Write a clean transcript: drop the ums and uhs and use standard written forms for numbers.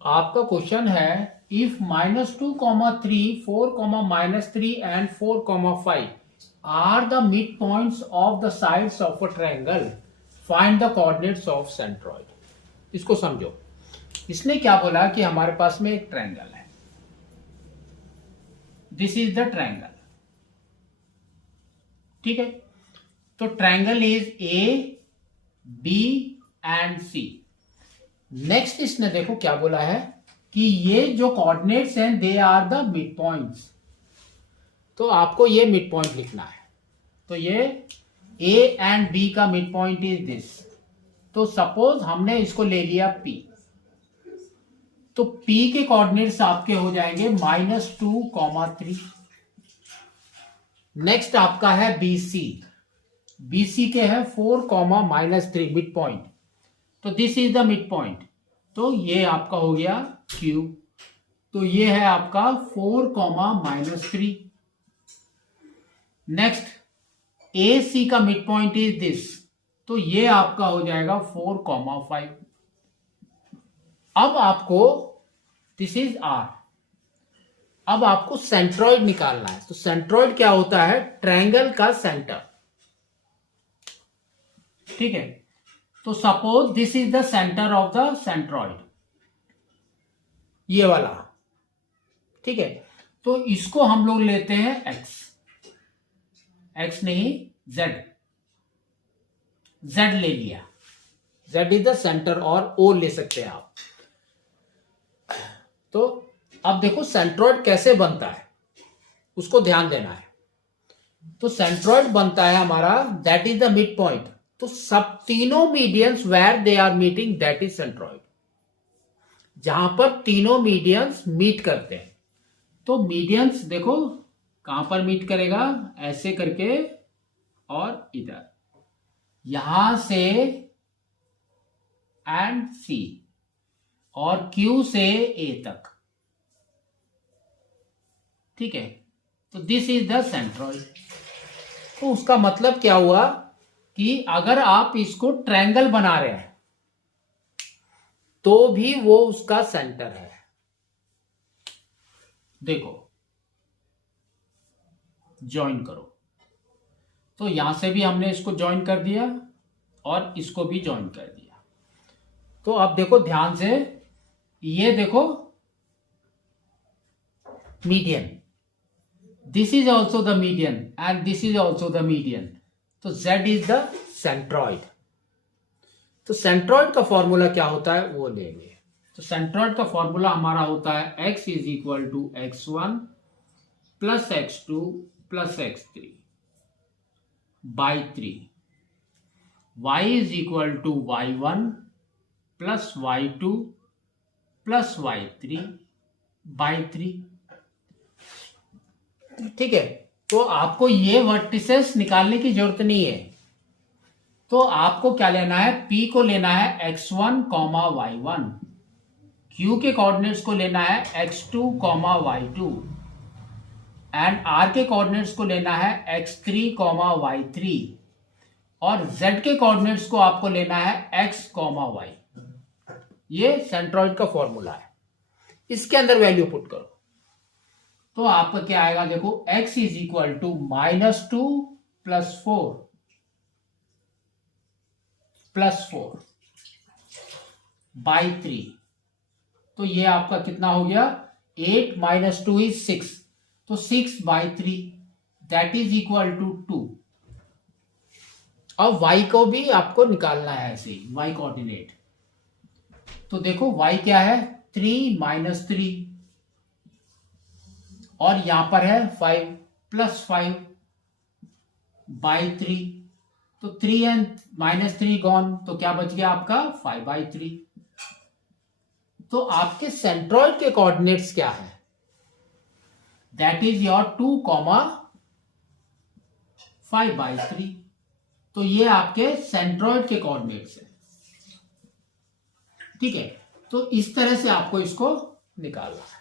आपका क्वेश्चन है if -2, 3, 4, -3 and 4, 5 are the mid points of the sides of a triangle, find the coordinates of centroid. इसको समझो। इसने क्या बोला कि हमारे पास में एक ट्रायंगल है, दिस इज द ट्रायंगल, ठीक है। तो triangle is A B and C. Next इसने देखो क्या बोला है कि ये जो कोऑर्डिनेट्स हैं they are the mid points. तो आपको ये मिड पॉइंट लिखना है। तो ये ए एंड बी का मिड पॉइंट इज दिस। तो सपोज हमने इसको ले लिया पी, तो पी के कोऑर्डिनेट्स आपके हो जाएंगे -2, 3। नेक्स्ट आपका है बीसी, बीसी के है 4, -3 मिड पॉइंट। तो this is the mid point. तो ये आपका हो गया Q। तो ये है आपका 4, -3। नेक्स्ट ए सी का मिड पॉइंट इज दिस। तो ये आपका हो जाएगा 4, 5। अब आपको दिस इज R। अब आपको सेंट्रॉइड निकालना है। तो सेंट्रॉइड क्या होता है? ट्रायंगल का सेंटर, ठीक है। तो suppose this is the centre of the centroid, ये वाला, ठीक है। तो इसको हम लोग लेते हैं x, x नहीं z, z ले लिया, z इज द सेंटर, और o ले सकते हैं आप। तो अब देखो सेंट्रॉइड कैसे बनता है, उसको ध्यान देना है। तो सेंट्रॉइड बनता है हमारा, that is the mid point. तो सब तीनों medians where they are meeting, that is centroid. जहां पर तीनों मीडियंस मीट करते हैं। तो मीडियंस देखो कहां पर मीट करेगा, ऐसे करके और इधर, यहां से एंड सी, और Q से A तक, ठीक है। तो दिस इज द सेंट्रॉइड। तो उसका मतलब क्या हुआ कि अगर आप इसको ट्रायंगल बना रहे हैं तो भी वो उसका सेंटर है। देखो ज्वाइन करो। तो यहां से भी हमने इसको ज्वाइन कर दिया और इसको भी ज्वाइन कर दिया। तो अब देखो ध्यान से, ये देखो median, this is also the median and this is also the median. तो Z इज द सेंट्रॉइड। तो सेंट्रॉइड का फॉर्मूला क्या होता है वो लेंगे। तो सेंट्रॉइड का फॉर्मूला हमारा होता है x is equal to x1 plus x2 plus x3 by 3, y is equal to y1 plus y2 plus y3 by 3, ठीक है। तो आपको ये वर्टिसेस निकालने की जरूरत नहीं है। तो आपको क्या लेना है, P को लेना है x1, y1, Q के कोऑर्डिनेट्स को लेना है x2, y2, एंड R के कोऑर्डिनेट्स को लेना है x3, y3, और Z के कोऑर्डिनेट्स को आपको लेना है x, y। ये सेंट्रॉइड का फॉर्मूला है। इसके अंदर वैल्यू पुट करो तो आपका क्या आएगा, देखो x is equal to -2 plus 4 plus 4 by 3। तो ये आपका कितना हो गया, 8 - 2 इज 6। तो 6 by 3 that is equal to 2। अब y को भी आपको निकालना है ऐसे ही, y कोऑर्डिनेट। तो देखो y क्या है, 3 - 3, और यहां पर है 5 प्लस 5 बाई 3। तो 3 एंड -3 गॉन, तो क्या बच गया आपका 5 बाई 3। तो आपके सेंट्रॉइड के कोऑर्डिनेट्स क्या है, दैट इज योर 2, 5 बाई 3। तो ये आपके सेंट्रॉइड के कोऑर्डिनेट्स हैं, ठीक है। तो इस तरह से आपको इसको निकालना है।